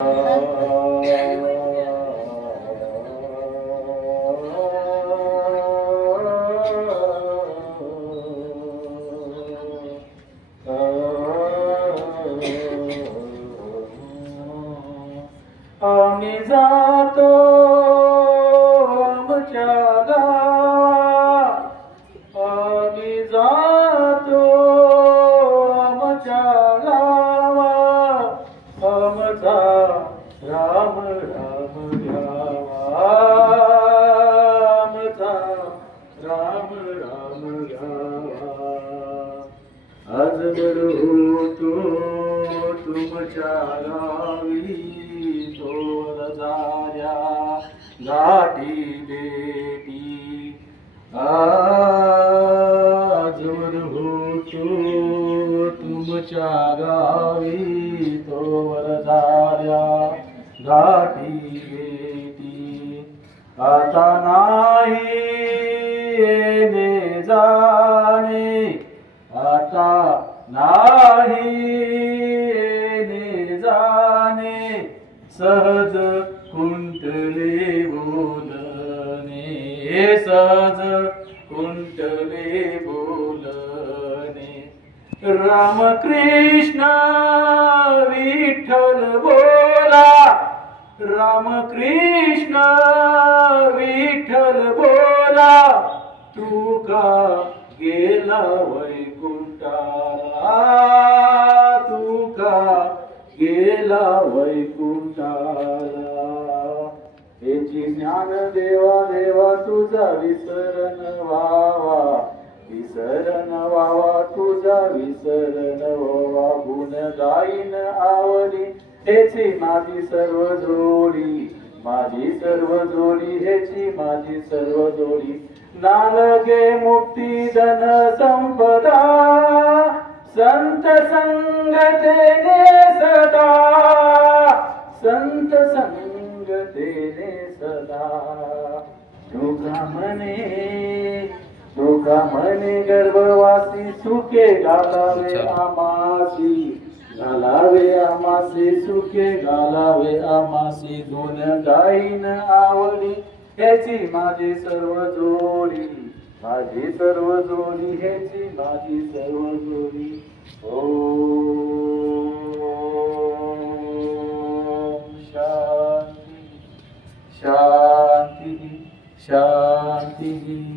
आम्ही जातो आमच्या गावात, आम्ही जातो आमच्या गावात, आमचा राम राम घ्यावा, आमचा राम राम घ्यावा. आजवर होतो तुमच्या गावी, तोल झाल्या गाठी बेटी. आजवर होतो तुमच्या गावी, तोल झाल्या गाठी बेटी. आता नाही येणे जाणे, आता नाही येणे जाणे, सहज कुंटले बोलणे, सहज कुंटले बोलणे. रामकृष्ण विठ्ठल बोला, रामकृष्ण विठ्ठल बोला, तू का गेला वैकुंठाला, तू का गेला वैकुंठाला. याची ज्ञान देवा देवा तुझा विसरण व्हावा, विसरण व्हावा तुझा विसरण व्हावा. गुण गाईन आवडी हेची माझी सर्व जोडी, माझी सर्व जोडी हेची माझी सर्व जोडी. नालगे मुक्ती धन संपदा, संत संगतेने सदा, संत संगतेने सदा. तुका म्हणे गर्भवासी, सुखे घालावे आमासी, घालावे आमासी, सुखे घालावे आमासी. दोन गाईन आवडी हेची माझी सर्व जोडी, माझी सर्व जोडी हेची माझी सर्व जोडी. ओम शांती शांती शांती.